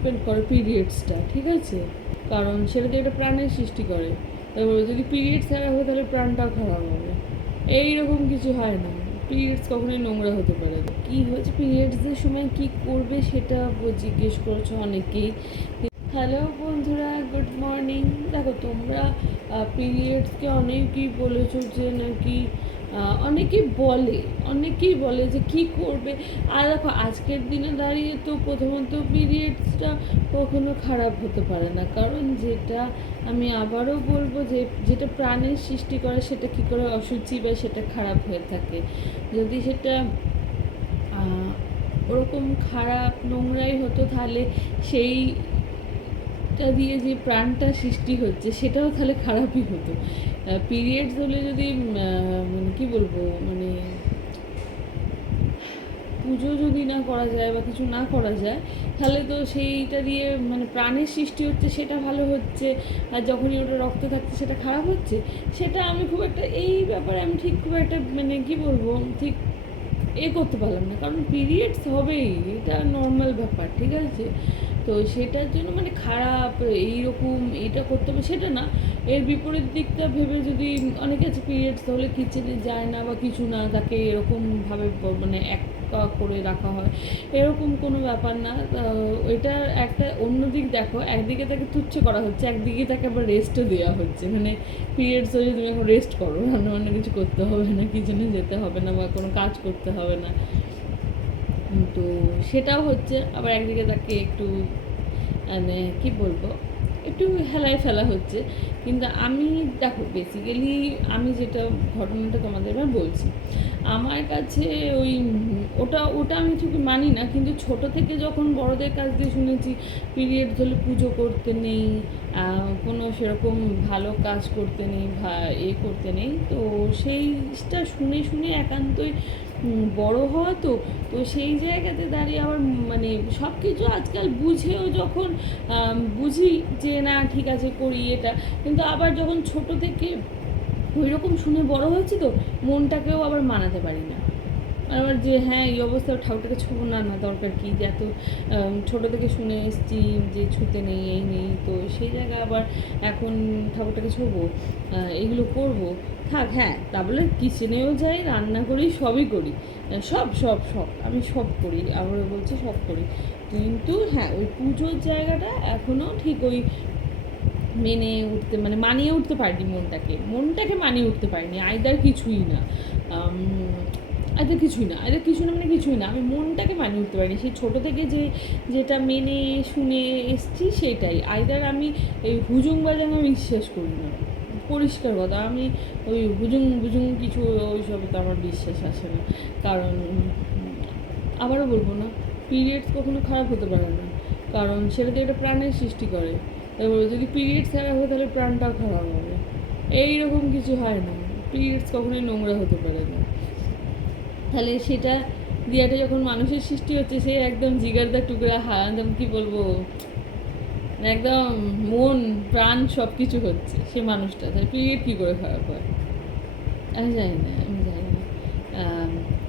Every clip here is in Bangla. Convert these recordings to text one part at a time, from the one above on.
ডিপেন্ড করে পিরিয়ডসটা ঠিক আছে? কারণ সেটা দিয়ে একটা প্রাণের সৃষ্টি করে। এবার যদি পিরিয়ডস খারাপ হয়, তাহলে প্রাণটাও খারাপ হবে। এইরকম কিছু হয় না। পিরিয়ডস কখনোই নোংরা হতে পারে কি হয়েছে পিরিয়ডসের সময়, কি করবে সেটা জিজ্ঞেস করছ অনেকেই। হ্যালো বন্ধুরা গুড মর্নিং দেখো, তোমরা পিরিয়ডসকে অনেকেই বলেছ যে নাকি আহ, অনেকেই বলে অনেকেই বলে যে কি করবে। আর দেখো আজকের দিনে দাঁড়িয়ে তো প্রথমত পিরিয়ডসটা কখনো খারাপ হতে পারে না। কারণ যেটা আমি আবারও বলব যে যেটা প্রাণের সৃষ্টি করে সেটা কি করে অসুচি বা সেটা খারাপ হয়ে থাকে। যদি সেটা ওরকম খারাপ নোংরাই হতো তাহলে সেইটা দিয়ে যে প্রাণটা সৃষ্টি হচ্ছে সেটাও তাহলে খারাপই হতো। পিরিয়ডস হলে যদি মানে কী বলব মানে পুজো যদি না করা যায় বা কিছু না করা যায়, তাহলে তো সেইটা দিয়ে মানে প্রাণের সৃষ্টি হচ্ছে, সেটা ভালো হচ্ছে, আর যখনই ওটা রক্ত থাকছে, সেটা খারাপ হচ্ছে, সেটা আমি খুব একটা, এই ব্যাপারে আমি ঠিক খুব একটা মানে কি বলব, ঠিক এ করতে পারলাম না। কারণ পিরিয়ডস হবেই, এটা নর্মাল ব্যাপার, ঠিক আছে? তো সেটার জন্য মানে খারাপ, এইরকম এটা করতে হবে, সেটা না। এর বিপরীত দিকটা ভেবে যদি অনেকে আছে পিরিয়ডস তাহলে কিচেনে যায় না বা কিছু না, তাকে এরকমভাবে মানে এক করে রাখা হয়। এরকম কোনো ব্যাপার না। এটার একটা অন্য দিক দেখো, একদিকে তাকে তুচ্ছ করা হচ্ছে, একদিকে তাকে আবার রেস্টও দেওয়া হচ্ছে। মানে পিরিয়ডস হলে তুমি এখন রেস্ট করো রান্না বান্না কিছু করতে হবে না কিচেনে যেতে হবে না বা কোনো কাজ করতে হবে না। তো সেটাও হচ্ছে, আবার একদিকে তাকে একটু মানে কী বলব, একটু হেলায় ফেলা হচ্ছে। কিন্তু আমি, দেখো বেসিক্যালি আমি যেটা ঘটনাটা তোমাদের এবার বলছি। আমার কাছে ওই, ওটা ওটা আমি ঠিক মানি না, কিন্তু ছোট থেকে যখন বড়দের কাছ দিয়ে শুনেছি পিরিয়ড হলে পুজো করতে নেই কোনো সেরকম ভালো কাজ করতে নেই, ভা, এ করতে নেই, তো সেইটা শুনে শুনে একান্তই বড় হওয়া তো তো সেই জায়গাতে দাঁড়িয়ে আবার মানে সব কিছু আজকাল বুঝেও যখন বুঝি যে না, ঠিক আছে, করি এটা। কিন্তু আবার যখন ছোট থেকে ওই রকম শুনে বড় হয়েছি তো, মনটাকেও আবার মানাতে পারি না। আবার যে হ্যাঁ এই অবস্থায় ঠাকুরটাকে ছুবো না না, দরকার কি? যে এত ছোটো থেকে শুনে এসছি যে ছুতে নেই, এই নেই, তো সেই জায়গায় আবার এখন ঠাকুরটাকে ছুবো এগুলো করব। থাক হ্যাঁ তা বলে কিচেনেও যাই, রান্না করি, সবই করি। সব সব সব, আমি সব করি, আবার বলছি সব করি। কিন্তু হ্যাঁ ওই পুজোর জায়গাটা এখনও ঠিক ওই মেনে উঠতে মানে মানিয়ে উঠতে পারিনি মনটাকে। মনটাকে মানিয়ে উঠতে পারিনি আইদার কিছুই না। আইদার কিছুই না। আইদার কিছু না মানে কিছুই না। আমি মনটাকে মানিয়ে উঠতে পারিনি। সেই ছোটো থেকে যে, যেটা মেনে, শুনে এসছি সেটাই। আইদার আমি এই হুজুং বাজাং আমি বিশ্বাস করি না। পরিষ্কার কথা। আমি ওই হুজুং বুজুং কিছু ওইসবে তো আমার বিশ্বাস আসে না। কারণ, আবারও বলব না পিরিয়ডস কখনো খারাপ হতে পারে না। কারণ সেটা দিয়ে একটা প্রাণের সৃষ্টি করে। এবার যদি পিরিয়ডস খারাপ হয়, তাহলে প্রাণটাও খারাপ হবে। এইরকম কিছু হয় না। পিরিয়ডস কখনোই নোংরা হতে পারে না। তাহলে সেটা দিয়াটা যখন মানুষের সৃষ্টি হচ্ছে, সে একদম জিগারদার টুকরা হা একদম কী বলব? মানে একদম মন, প্রাণ সব কিছু হচ্ছে সে মানুষটা। তাহলে পিরিয়ড কী করে খারাপ হয়? আমি জানি না, আমি জানি না।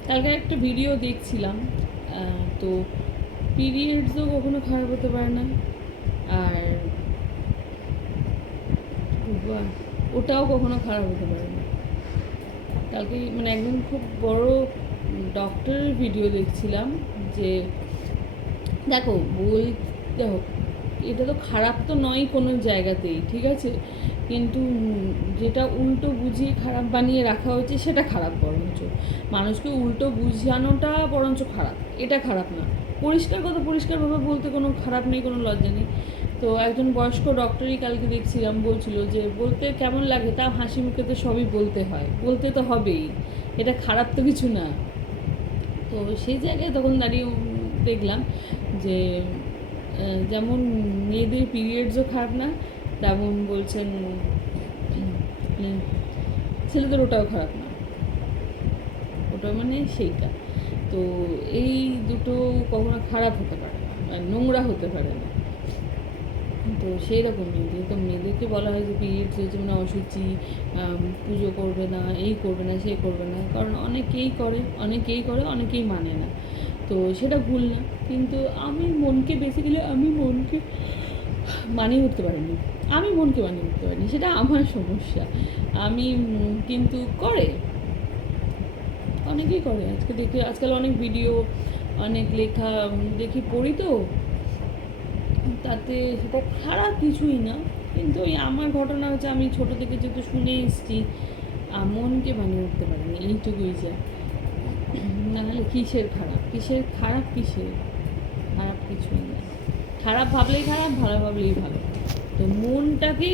কালকে একটা ভিডিও দেখছিলাম তো পিরিয়ডসও কখনো খারাপ হতে পারে না। আর ওটাও কখনো খারাপ হতে পারে না। কালকে মানে একদম খুব বড় ডক্টরের ভিডিও দেখছিলাম যে, দেখো বই দেখো এটা তো খারাপ তো নয় কোনো জায়গাতেই, ঠিক আছে? কিন্তু যেটা উল্টো বুঝিয়ে খারাপ বানিয়ে রাখা হয়েছে সেটা খারাপ বরঞ্চ। মানুষকে উল্টো বুঝানোটা বরঞ্চ খারাপ, এটা খারাপ না। পরিষ্কার কথা, পরিষ্কারভাবে বলতে কোনো খারাপ নেই, কোনো লজ্জা নেই। তো একজন বয়স্ক ডক্টরই কালকে দেখছিলাম বলছিল যে বলতে কেমন লাগে? তা হাসি মুখে তো সবই বলতে হয়। বলতে তো হবেই। এটা খারাপ তো কিছু না। তো সেই জায়গায় তখন দাঁড়িয়ে দেখলাম যে যেমন মেয়েদের পিরিয়ডসও খারাপ না তেমন বলছেন উম, ছেলেদের ওটাও খারাপ না। ওটা মানে সেইটা। তো এই দুটো কখনো খারাপ হতে পারে না নোংরা হতে পারে না। তো সেই রকমই তো মেয়েদেরকে বলা হয় যে পিরিয়ডস হয়েছে মানে অসুচি পুজো করবে না, এই করবে না সেই করবে না। কারণ অনেকেই করে অনেকেই করে, অনেকেই মানে না। তো সেটা ভুল না। কিন্তু আমি মনকে বেসিক্যালি আমি মনকে মানিয়ে উঠতে পারিনি। আমি মনকে মানিয়ে উঠতে পারিনি। সেটা আমার সমস্যা। আমি কিন্তু করে। অনেকেই করে। আজকে দেখি, আজকাল অনেক ভিডিও অনেক লেখা দেখি পড়ি তো। তাতে সেটা খারাপ কিছুই না। কিন্তু ওই আমার ঘটনা হচ্ছে আমি ছোটো থেকে যেহেতু শুনে এসেছি মনকে বানিয়ে উঠতে পারিনি, এইটুকুই যা। নাহলে কিসের খারাপ? কিসের খারাপ কিসের? খারাপ কিছুই না। খারাপ ভাবলেই খারাপ, ভালো ভাবলেই ভালো। তো মনটাকে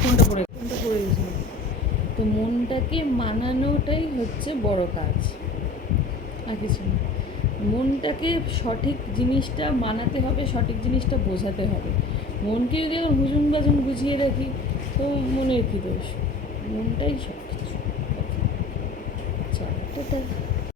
ফোনটা পড়ে ফোনটা পড়ে গেছিল তো মনটাকে মানানোটাই হচ্ছে বড় কাজ। আর কিছু না। মনটাকে সঠিক জিনিসটা মানাতে হবে, সঠিক জিনিসটা বোঝাতে হবে। মনকে যদি এখন হুজুন বাজুন বুঝিয়ে রাখি তো মনের কী দোষ? মনটাই সব কিছু চলো তো